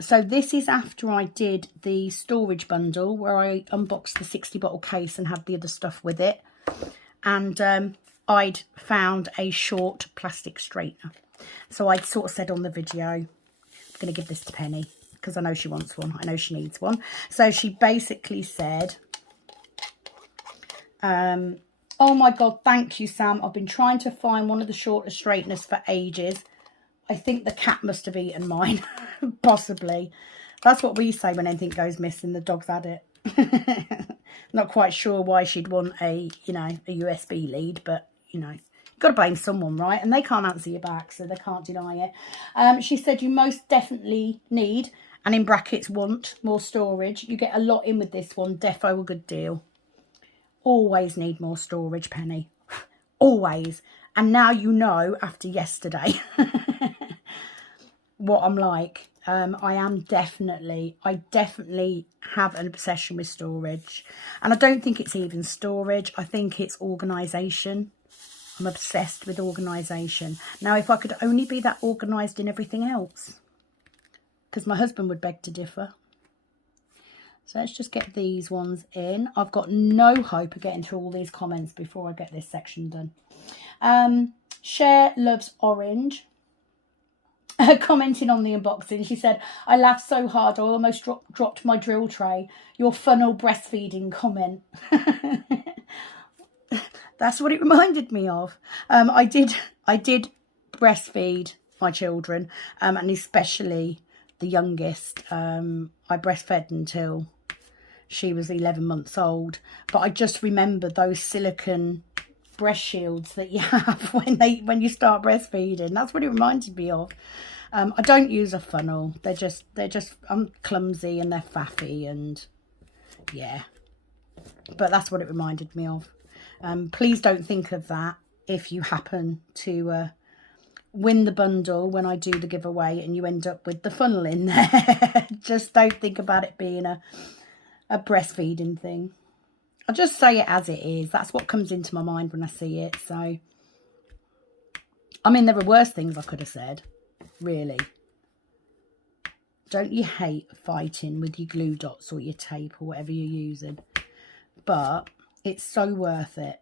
So this is after I did the storage bundle where I unboxed the 60 bottle case and had the other stuff with it. And I'd found a short plastic straightener. So I'd sort of said on the video, I'm going to give this to Penny because I know she wants one. I know she needs one. So she basically said, oh my God, thank you, Sam. I've been trying to find one of the shorter straighteners for ages. I think the cat must have eaten mine, possibly. That's what we say when anything goes missing, the dog's had it. Not quite sure why she'd want a, you know, a USB lead, but, you know, you've got to blame someone, right? And they can't answer your back, so they can't deny it. She said you most definitely need, and in brackets want, more storage. You get a lot in with this one, defo a good deal. Always need more storage, Penny. Always. And now you know, after yesterday, what I'm like. I definitely have an obsession with storage. And I don't think it's even storage. I think it's organisation. I'm obsessed with organisation. Now, if I could only be that organised in everything else, because my husband would beg to differ. So let's just get these ones in. I've got no hope of getting through all these comments before I get this section done. Cher loves orange. Commenting on the unboxing, she said, I laughed so hard I almost dropped my drill tray. Your funnel breastfeeding comment. That's what it reminded me of. I did breastfeed my children, and especially the youngest. I breastfed until she was 11 months old. But I just remember those silicone breast shields that you have when you start breastfeeding. That's what it reminded me of. I don't use a funnel. They're just I'm clumsy and they're faffy, and yeah. But that's what it reminded me of. Please don't think of that if you happen to win the bundle when I do the giveaway and you end up with the funnel in there. Just don't think about it being a breastfeeding thing. I'll just say it as it is. That's what comes into my mind when I see it. So, I mean, there are worse things I could have said, really. Don't you hate fighting with your glue dots or your tape or whatever you're using? But it's so worth it.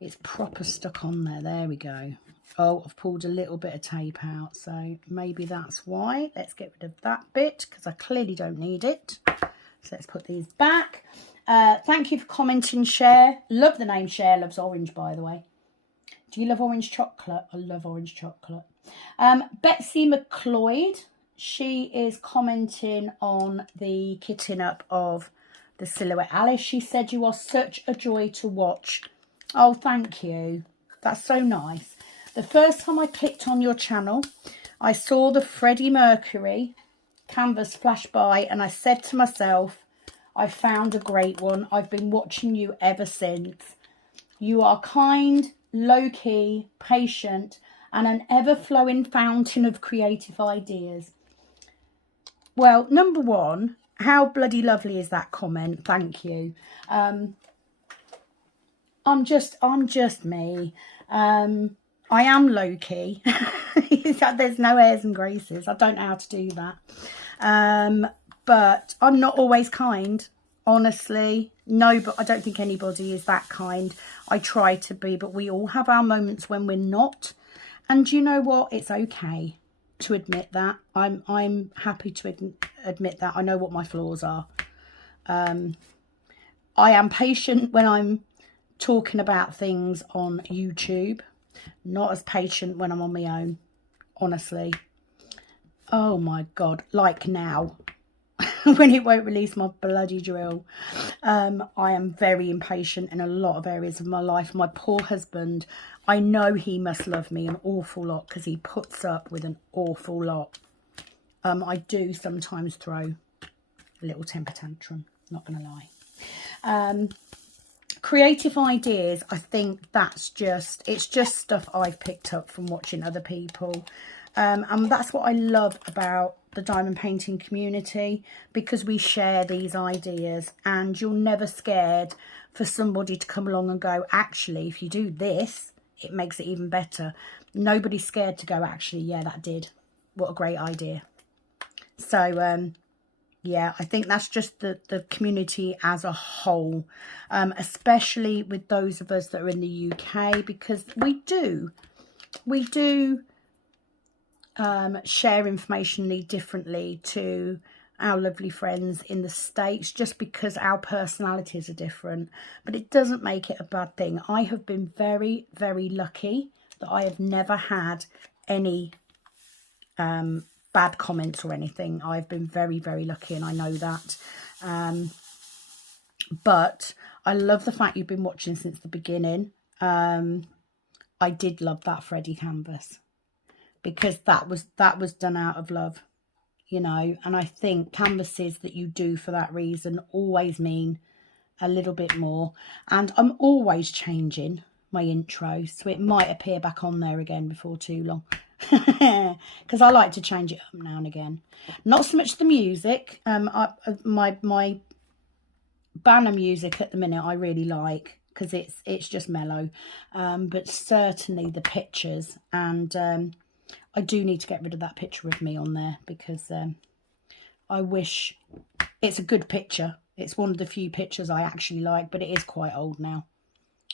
It's proper stuck on there. There we go. Oh, I've pulled a little bit of tape out, so maybe that's why. Let's get rid of that bit because I clearly don't need it. So let's put these back. Thank you for commenting, Cher. Love the name Cher Loves Orange, by the way. Do you love orange chocolate? I love orange chocolate. Betsy McLeod, she is commenting on the kitting up of the Silhouette Alice. She said, you are such a joy to watch. Oh, thank you. That's so nice. The first time I clicked on your channel, I saw the Freddie Mercury canvas flash by and I said to myself, I found a great one. I've been watching you ever since. You are kind, low-key, patient, and an ever-flowing fountain of creative ideas. Well, number one, how bloody lovely is that comment? Thank you. I'm just me. I am low-key. There's no airs and graces. I don't know how to do that. But I'm not always kind, honestly. No, but I don't think anybody is that kind. I try to be, but we all have our moments when we're not. And you know what? It's okay to admit that. I'm happy to admit that. I know what my flaws are. I am patient when I'm talking about things on YouTube. Not as patient when I'm on my own, honestly. Oh my God, like now. When it won't release my bloody drill. I am very impatient in a lot of areas of my life. My poor husband, I know he must love me an awful lot because he puts up with an awful lot. I do sometimes throw a little temper tantrum, not going to lie. Creative ideas, I think it's just stuff I've picked up from watching other people. And that's what I love about the diamond painting community, because we share these ideas and you're never scared for somebody to come along and go, actually, if you do this, it makes it even better. Nobody's scared to go, actually, yeah, that did. What a great idea. So, yeah, I think that's just the community as a whole, especially with those of us that are in the UK, because we do share information differently to our lovely friends in the States, just because our personalities are different. But it doesn't make it a bad thing. I have been very, very lucky that I have never had any bad comments or anything. I've been very, very lucky, and I know that. But I love the fact you've been watching since the beginning. I did love that Freddie canvas, because that was done out of love, you know, and I think canvases that you do for that reason always mean a little bit more. And I'm always changing my intro, so it might appear back on there again before too long, because I like to change it up now and again. Not so much the music. My banner music at the minute I really like, because it's just mellow, but certainly the pictures, and I do need to get rid of that picture of me on there, because I wish, it's a good picture. It's one of the few pictures I actually like, but it is quite old now.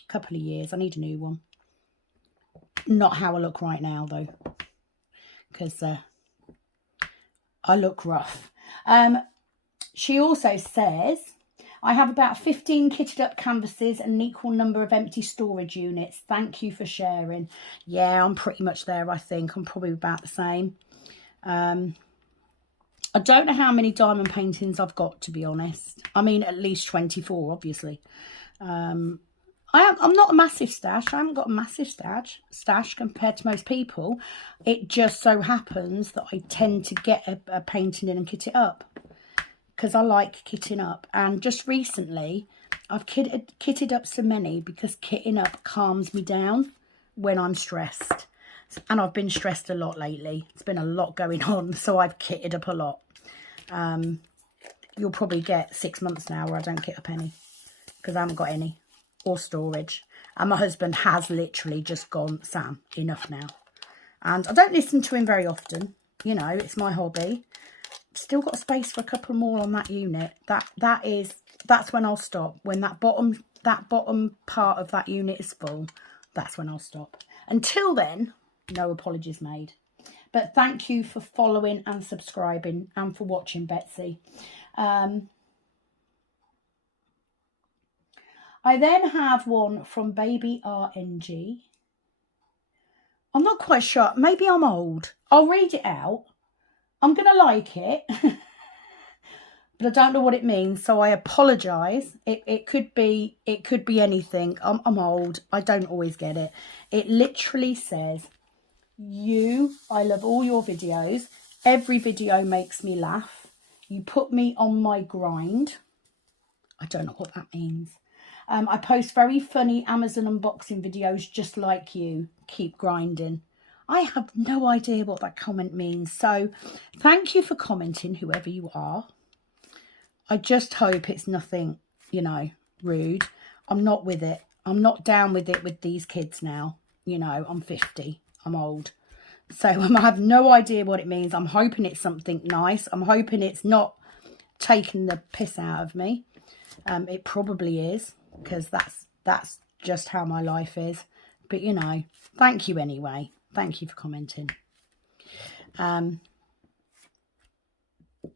A couple of years. I need a new one. Not how I look right now, though, because I look rough. She also says, I have about 15 kitted up canvases and an equal number of empty storage units. Thank you for sharing. Yeah, I'm pretty much there, I think. I'm probably about the same. I don't know how many diamond paintings I've got, to be honest. I mean, at least 24, obviously. I'm not a massive stash. I haven't got a massive stash compared to most people. It just so happens that I tend to get a painting in and kit it up, because I like kitting up. And just recently, I've kitted up so many, because kitting up calms me down when I'm stressed. And I've been stressed a lot lately. It's been a lot going on, so I've kitted up a lot. You'll probably get 6 months now where I don't kit up any, because I haven't got any, or storage. And my husband has literally just gone, Sam, enough now. And I don't listen to him very often. You know, it's my hobby. Still got space for a couple more on that unit. That's when I'll stop. When that bottom part of that unit is full, that's when I'll stop. Until then, no apologies made. But thank you for following and subscribing, and for watching, Betsy. I then have one from Baby RNG. I'm not quite sure. Maybe I'm old. I'll read it out. I'm going to like it. But I don't know what it means, so I apologise. It could be anything. I'm old. I don't always get it. It literally says, I love all your videos. Every video makes me laugh. You put me on my grind. I don't know what that means. I post very funny Amazon unboxing videos just like you. Keep grinding. I have no idea what that comment means. So thank you for commenting, whoever you are. I just hope it's nothing, you know, rude. I'm not with it. I'm not down with it with these kids now. You know, I'm 50. I'm old. So I have no idea what it means. I'm hoping it's something nice. I'm hoping it's not taking the piss out of me. It probably is, because that's just how my life is. But, you know, thank you anyway. Thank you for commenting.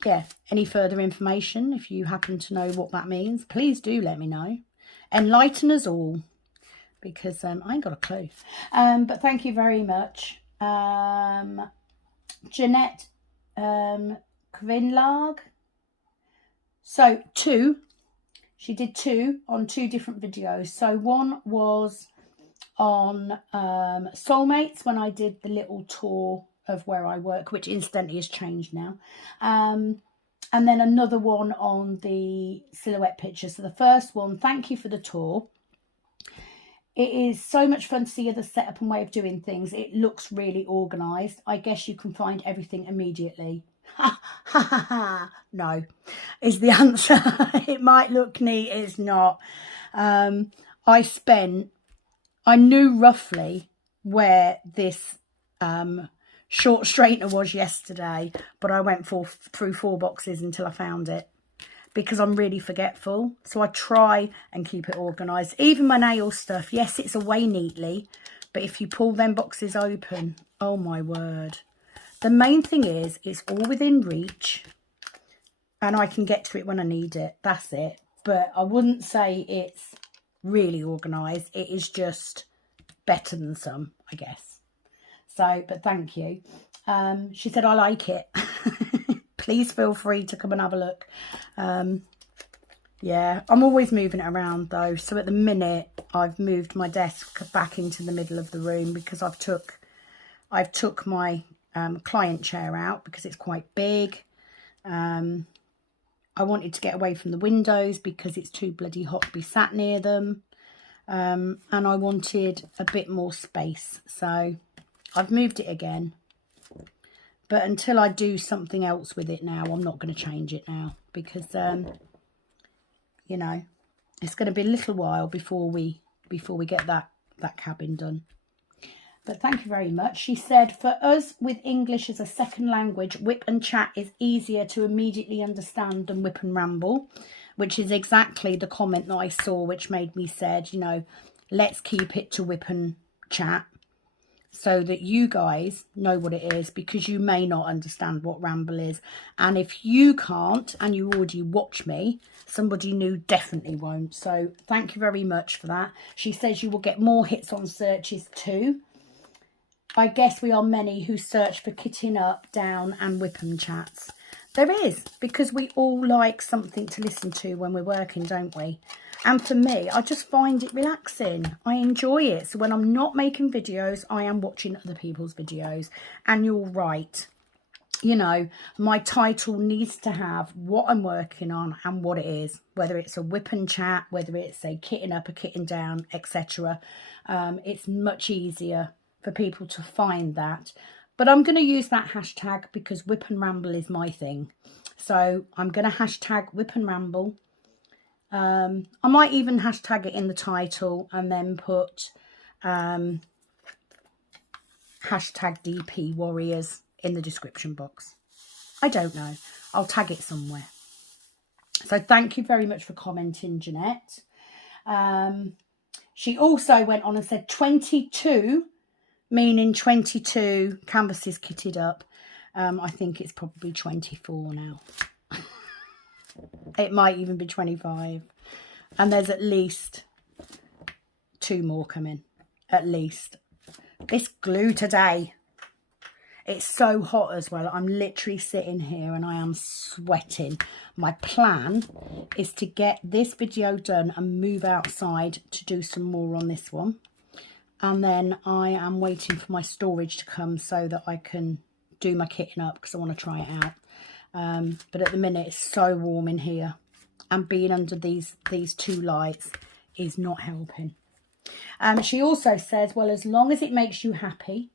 Yeah, any further information, if you happen to know what that means, please do let me know. Enlighten us all, because I ain't got a clue. But thank you very much. Jeanette Kvinlag. So she did 2 on 2 different videos. So one was on soulmates, when I did the little tour of where I work, which incidentally has changed now, and then another one on the silhouette picture. So the first one, thank you for the tour. It is so much fun to see the setup and way of doing things. It looks really organised. I guess you can find everything immediately. Ha ha ha ha. No, is the answer. It might look neat, it's not. I knew roughly where this short straightener was yesterday, but I went through 4 boxes until I found it, because I'm really forgetful. So I try and keep it organised. Even my nail stuff, yes, it's away neatly, but if you pull them boxes open, oh my word. The main thing is it's all within reach, and I can get to it when I need it. That's it. But I wouldn't say it's really organised. It is just better than some, I guess. So, but thank you. She said, I like it. Please feel free to come and have a look. Yeah, I'm always moving it around though. So at the minute, I've moved my desk back into the middle of the room because I've took my client chair out because it's quite big. I wanted to get away from the windows because it's too bloody hot to be sat near them. And I wanted a bit more space. So I've moved it again. But until I do something else with it now, I'm not going to change it now. Because, you know, it's going to be a little while before we get that cabin done. But thank you very much. She said, for us with English as a second language, whip and chat is easier to immediately understand than whip and ramble, which is exactly the comment that I saw, which made me said, you know, let's keep it to whip and chat so that you guys know what it is, because you may not understand what ramble is. And if you can't and you already watch me, somebody new definitely won't. So thank you very much for that. She says you will get more hits on searches too. I guess we are many who search for kitting up, down and whip and chats. There is, because we all like something to listen to when we're working, don't we? And for me, I just find it relaxing. I enjoy it. So when I'm not making videos, I am watching other people's videos. And you're right. You know, my title needs to have what I'm working on and what it is. Whether it's a whip and chat, whether it's a kitting up, a kitting down, etc. It's much easier for people to find that. But I'm going to use that hashtag because whip and ramble is my thing. So I'm going to hashtag whip and ramble. I might even hashtag it in the title and then put hashtag DP Warriors in the description box. I don't know. I'll tag it somewhere. So thank you very much for commenting, Jeanette. She also went on and said 22, meaning 22 canvases kitted up. I think it's probably 24 now. It might even be 25. And there's at least 2 more coming. At least. This glue today. It's so hot as well. I'm literally sitting here and I am sweating. My plan is to get this video done and move outside to do some more on this one. And then I am waiting for my storage to come so that I can do my kitting up because I want to try it out. But at the minute it's so warm in here, and being under these 2 lights is not helping. She also says, well, as long as it makes you happy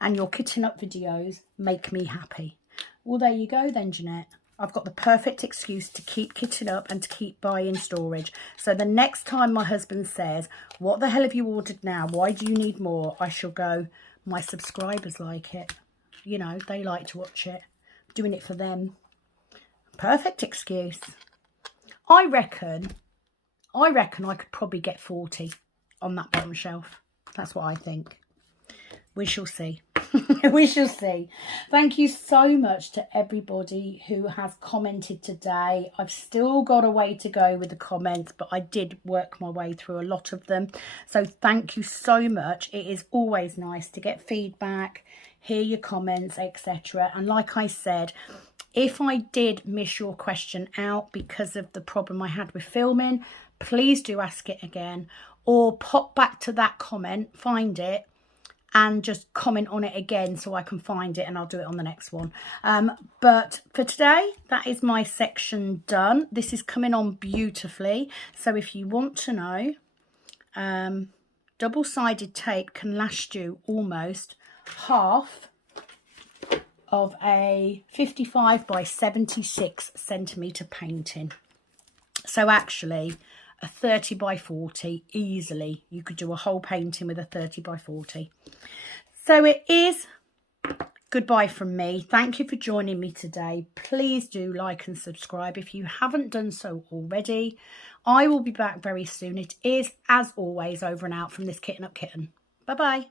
and your kitting up videos make me happy. Well, there you go then, Jeanette. I've got the perfect excuse to keep kitting up and to keep buying storage. So the next time my husband says, what the hell have you ordered now? Why do you need more? I shall go, my subscribers like it. You know, they like to watch it. I'm doing it for them. Perfect excuse. I reckon I could probably get 40 on that bottom shelf. That's what I think. We shall see. We shall see. Thank you so much to everybody who has commented today. I've still got a way to go with the comments, but I did work my way through a lot of them. So thank you so much. It is always nice to get feedback, hear your comments, etc. And like I said, if I did miss your question out because of the problem I had with filming, please do ask it again, or pop back to that comment, find it, and just comment on it again so I can find it, and I'll do it on the next one. But for today, that is my section done. This is coming on beautifully. So if you want to know, double-sided tape can last you almost half of a 55 by 76 centimetre painting. So actually a 30 by 40 easily. You could do a whole painting with a 30 by 40. So it is goodbye from me. Thank you for joining me today. Please do like and subscribe if you haven't done so already. I will be back very soon. It is, as always, over and out from this Kitten Up Kitten. Bye-bye.